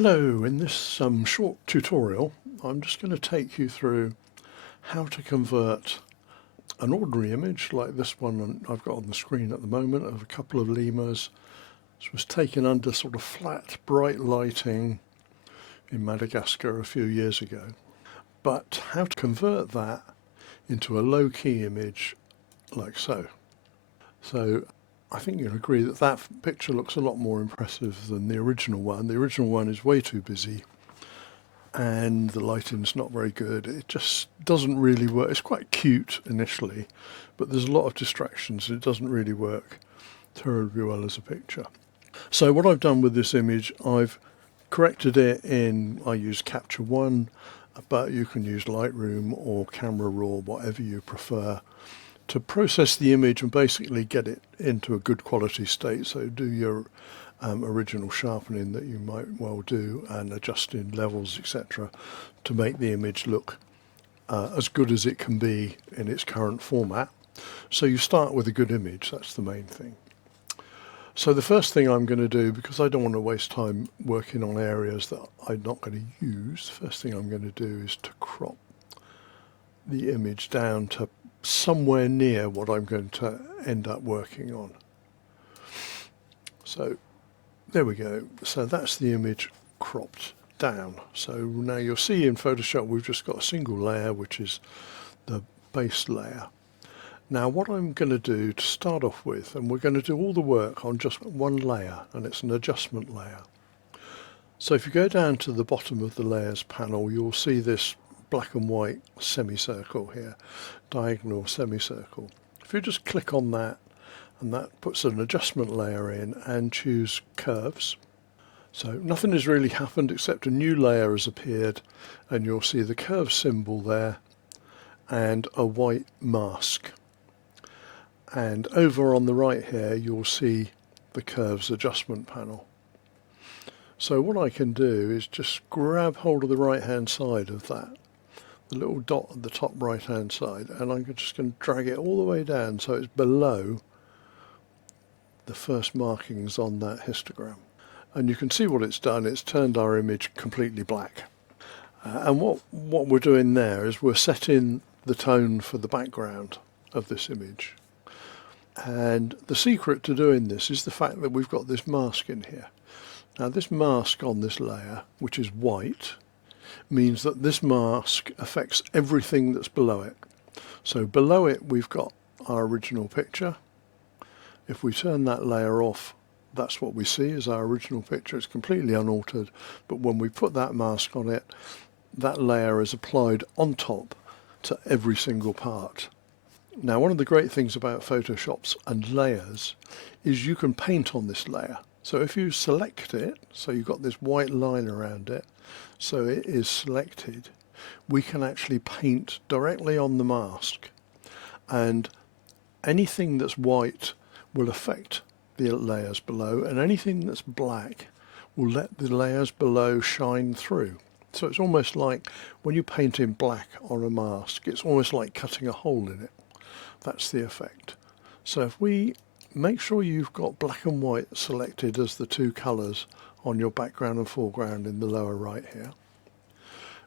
Hello, in this short tutorial I'm just going to take you through how to convert an ordinary image like this one I've got on the screen at the moment of a couple of lemurs. This was taken under sort of flat bright lighting in Madagascar a few years ago, but how to convert that into a low-key image like so. So I think you'll agree that that picture looks a lot more impressive than the original one. The original one is way too busy and the lighting's not very good. It just doesn't really work. It's quite cute initially, but there's a lot of distractions and it doesn't really work terribly well as a picture. So what I've done with this image, I've corrected it I use Capture One, but you can use Lightroom or Camera Raw, whatever you prefer, to process the image and basically get it into a good quality state. So do your original sharpening that you might well do and adjusting levels, etc., to make the image look as good as it can be in its current format. So you start with a good image, that's the main thing. So the first thing I'm going to do, because I don't want to waste time working on areas that I'm not going to use, the first thing I'm going to do is to crop the image down to somewhere near what I'm going to end up working on. So there we go. So that's the image cropped down. So now you'll see in Photoshop we've just got a single layer, which is the base layer. Now what I'm going to do to start off with, and we're going to do all the work on just one layer, and it's an adjustment layer. So if you go down to the bottom of the layers panel, you'll see this black and white semicircle here, diagonal semicircle. If you just click on that, and that puts an adjustment layer in, and choose curves. So nothing has really happened except a new layer has appeared, and you'll see the curve symbol there and a white mask. And over on the right here you'll see the curves adjustment panel. So what I can do is just grab hold of the right hand side of that, the little dot at the top right hand side, and I'm just going to drag it all the way down so it's below the first markings on that histogram. And you can see what it's done. It's turned our image completely black. And what we're doing there is we're setting the tone for the background of this image. And the secret to doing this is the fact that we've got this mask in here. Now this mask on this layer, which is white, means that this mask affects everything that's below it. So below it we've got our original picture. If we turn that layer off, that's what we see as our original picture. It's completely unaltered, but when we put that mask on it, that layer is applied on top to every single part. Now one of the great things about Photoshops and layers is you can paint on this layer. So if you select it, so you've got this white line around it, so it is selected, we can actually paint directly on the mask, and anything that's white will affect the layers below, and anything that's black will let the layers below shine through. So it's almost like when you paint in black on a mask, it's almost like cutting a hole in it. That's the effect. So if we make sure you've got black and white selected as the two colours on your background and foreground in the lower right here,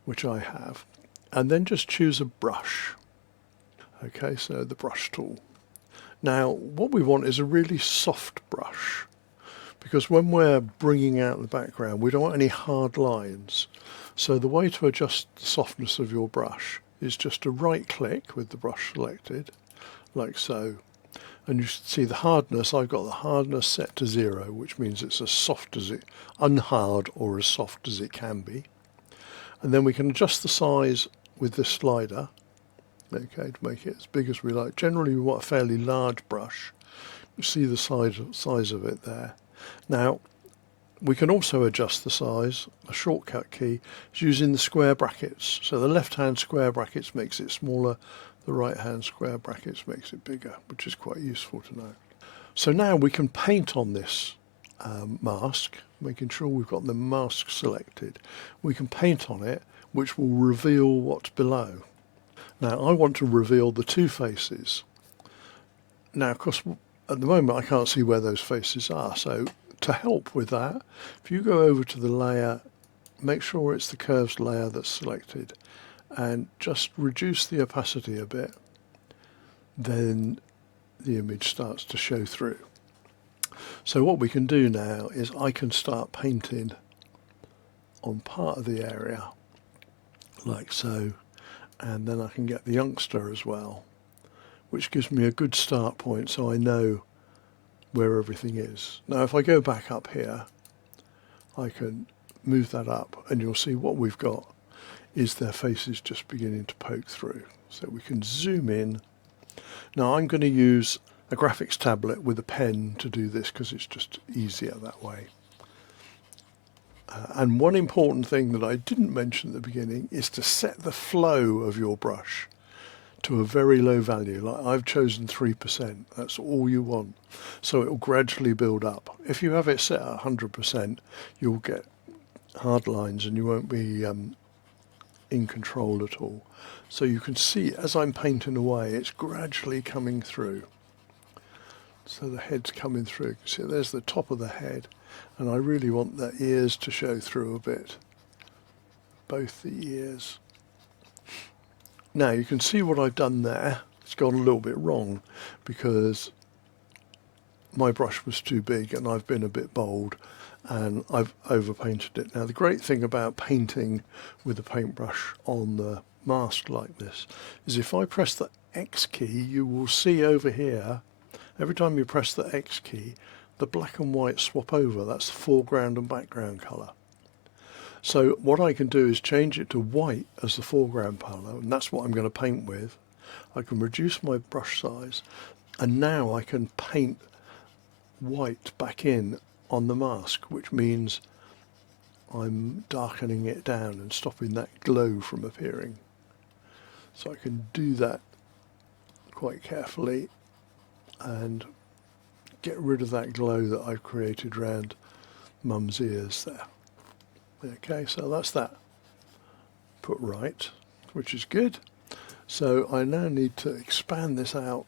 which I have, and then just choose a brush. Okay, so the brush tool. Now what we want is a really soft brush, because when we're bringing out the background we don't want any hard lines. So the way to adjust the softness of your brush is just to right click with the brush selected, like so, and you see the hardness. I've got the hardness set to 0, which means it's as soft as it, unhard or as soft as it can be. And then we can adjust the size with this slider, okay, to make it as big as we like. Generally we want a fairly large brush. You see the size of it there. Now we can also adjust the size. A shortcut key is using the square brackets. So the left hand square brackets makes it smaller, the right hand square brackets makes it bigger, which is quite useful to know. So now we can paint on this mask, making sure we've got the mask selected. We can paint on it, which will reveal what's below. Now I want to reveal the two faces. Now of course at the moment I can't see where those faces are, so to help with that, if you go over to the layer make sure it's the curves layer that's selected and just reduce the opacity a bit, then the image starts to show through. So what we can do now is I can start painting on part of the area like so, and then I can get the youngster as well, which gives me a good start point so I know where everything is. Now if I go back up here, I can move that up and you'll see what we've got is their faces just beginning to poke through. So we can zoom in. Now I'm going to use a graphics tablet with a pen to do this because it's just easier that way. And one important thing that I didn't mention at the beginning is to set the flow of your brush to a very low value. Like I've chosen 3%, that's all you want. So it will gradually build up. If you have it set at 100%, you'll get hard lines and you won't be in control at all. So you can see as I'm painting away, it's gradually coming through. So the head's coming through. You can see there's the top of the head, and I really want the ears to show through a bit. Both the ears. Now you can see what I've done there. It's gone a little bit wrong because my brush was too big and I've been a bit bold and I've overpainted it. Now the great thing about painting with a paintbrush on the mask like this is if I press the X key, you will see over here, every time you press the X key, the black and white swap over. That's the foreground and background colour. So what I can do is change it to white as the foreground colour, and that's what I'm going to paint with. I can reduce my brush size, and now I can paint white back in on the mask, which means I'm darkening it down and stopping that glow from appearing. So I can do that quite carefully and get rid of that glow that I've created around Mum's ears there. Okay, so that's that put right, which is good. So I now need to expand this out,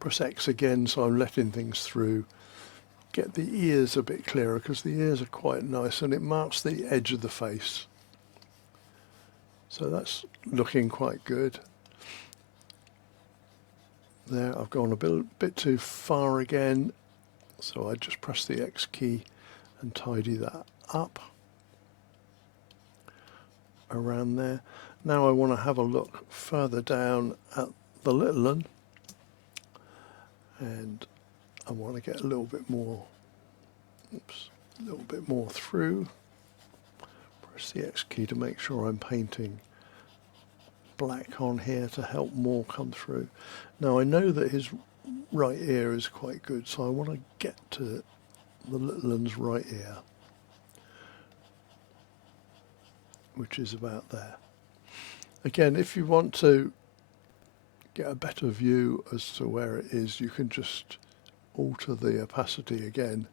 press X again so I'm letting things through, get the ears a bit clearer because the ears are quite nice and it marks the edge of the face. So that's looking quite good. There, I've gone a bit too far again, so I just press the X key and tidy that up around there. Now I want to have a look further down at the little one, and I want to get a little bit more, a little bit more through. Press the X key to make sure I'm painting black on here to help more come through. Now I know that his right ear is quite good, so I want to get to the little one's right ear, which is about there. Again, if you want to get a better view as to where it is, you can just alter the opacity again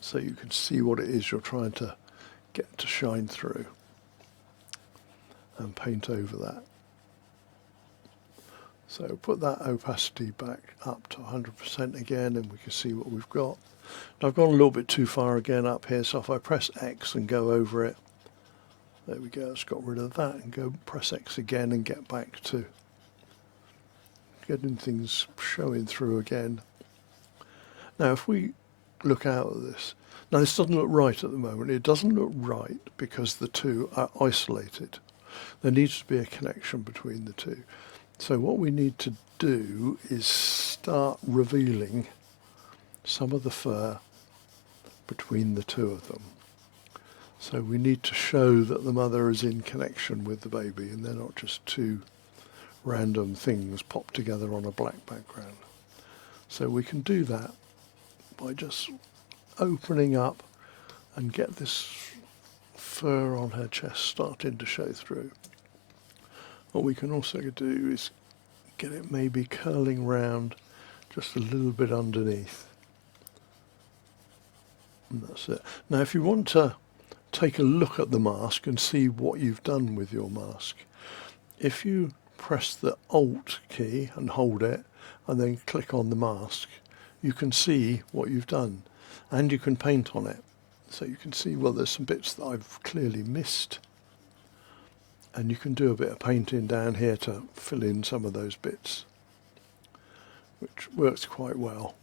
so you can see what it is you're trying to get to shine through and paint over that. So put that opacity back up to 100% again and we can see what we've got. Now I've gone a little bit too far again up here, so if I press X and go over it, there we go, it's got rid of that, and go press X again and get back to getting things showing through again. Now if we look out at this, now this doesn't look right at the moment. It doesn't look right because the two are isolated. There needs to be a connection between the two. So what we need to do is start revealing some of the fur between the two of them. So we need to show that the mother is in connection with the baby and they're not just two random things popped together on a black background. So we can do that by just opening up and get this fur on her chest starting to show through. What we can also do is get it maybe curling round just a little bit underneath. And that's it. Now if you want to take a look at the mask and see what you've done with your mask, if you press the Alt key and hold it and then click on the mask, you can see what you've done and you can paint on it. So you can see, well, there's some bits that I've clearly missed, and you can do a bit of painting down here to fill in some of those bits, which works quite well.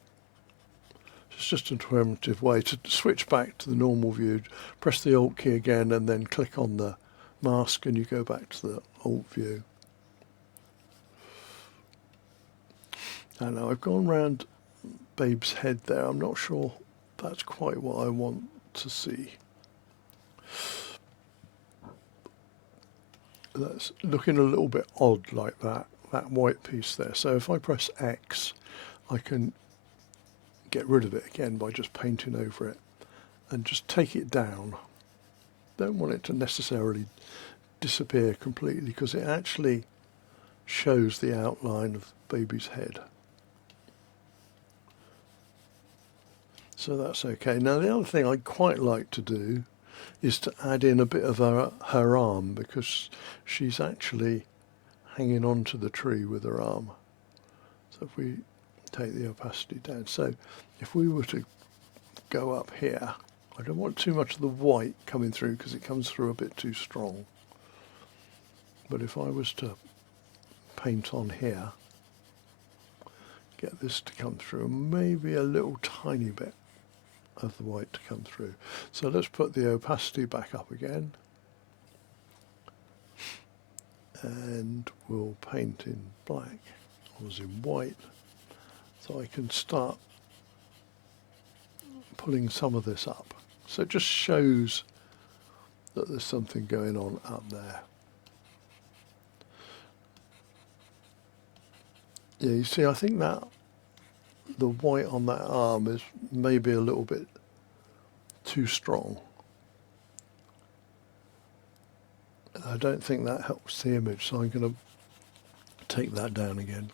It's just an alternative way to switch back to the normal view. Press the Alt key again and then click on the mask and you go back to the Alt view. And now I've gone round Babe's head there. I'm not sure that's quite what I want to see. That's looking a little bit odd like that white piece there. So if I press X, I can get rid of it again by just painting over it and just take it down. Don't want it to necessarily disappear completely because it actually shows the outline of Baby's head. So that's okay. Now the other thing I'd quite like to do is to add in a bit of her arm, because she's actually hanging onto the tree with her arm. So if we take the opacity down, so if we were to go up here, I don't want too much of the white coming through because it comes through a bit too strong. But if I was to paint on here, get this to come through, maybe a little tiny bit of the white to come through. So let's put the opacity back up again, and we'll paint in black, or in white, so I can start pulling some of this up. So it just shows that there's something going on up there. Yeah, you see, I think that the white on that arm is maybe a little bit too strong. I don't think that helps the image, so I'm going to take that down again.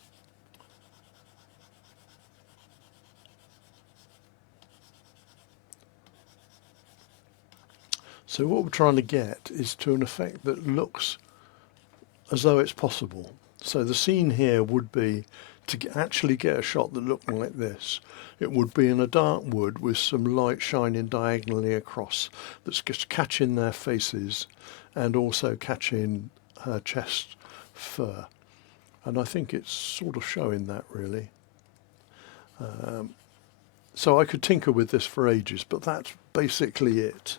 So what we're trying to get is to an effect that looks as though it's possible. So the scene here would be to actually get a shot that looked like this. It would be in a dark wood with some light shining diagonally across that's just catching their faces and also catching her chest fur. And I think it's sort of showing that really. So I could tinker with this for ages, but that's basically it.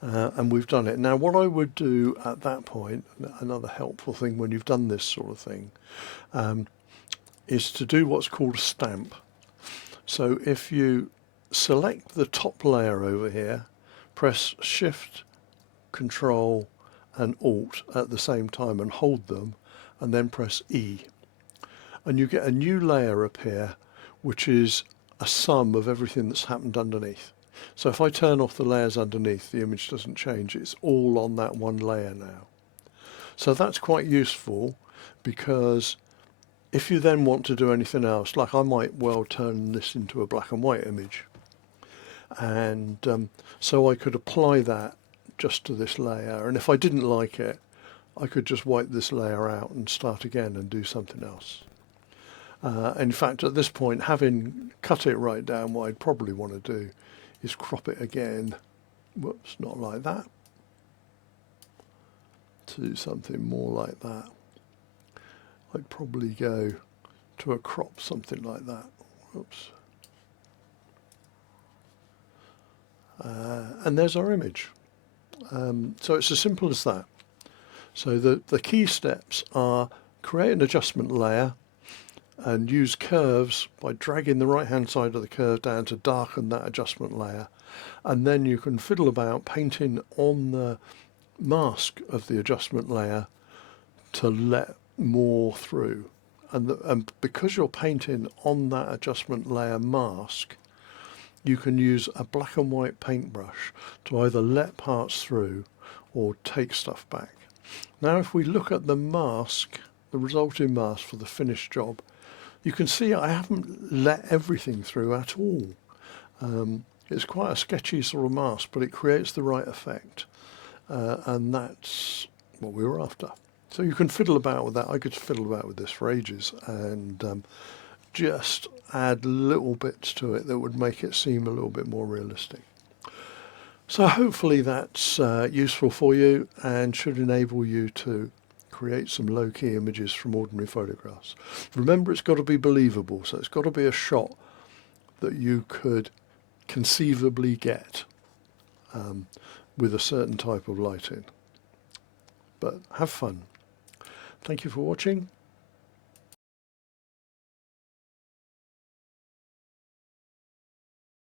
And we've done it. Now what I would do at that point, another helpful thing when you've done this sort of thing, is to do what's called a stamp. So if you select the top layer over here, press Shift, Control and Alt at the same time and hold them, and then press E, and you get a new layer up here which is a sum of everything that's happened underneath. So if I turn off the layers underneath, the image doesn't change. It's all on that one layer now. So that's quite useful, because if you then want to do anything else, like I might well turn this into a black and white image, and so I could apply that just to this layer, and if I didn't like it, I could just wipe this layer out and start again and do something else. In fact, at this point, having cut it right down, what I'd probably want to do is crop it again. Whoops, not like that. To do something more like that. I'd probably go to a crop, something like that. Whoops. And there's our image. So it's as simple as that. So the key steps are create an adjustment layer and use curves by dragging the right hand side of the curve down to darken that adjustment layer, and then you can fiddle about painting on the mask of the adjustment layer to let more through, and because you're painting on that adjustment layer mask, you can use a black and white paintbrush to either let parts through or take stuff back. Now if we look at the mask, the resulting mask for the finished job, you can see I haven't let everything through at all. It's quite a sketchy sort of mask, but it creates the right effect, and that's what we were after. So you can fiddle about with that. I could fiddle about with this for ages and just add little bits to it that would make it seem a little bit more realistic. So hopefully that's useful for you and should enable you to create some low-key images from ordinary photographs. Remember, it's got to be believable, so it's got to be a shot that you could conceivably get with a certain type of lighting. But have fun. Thank you for watching.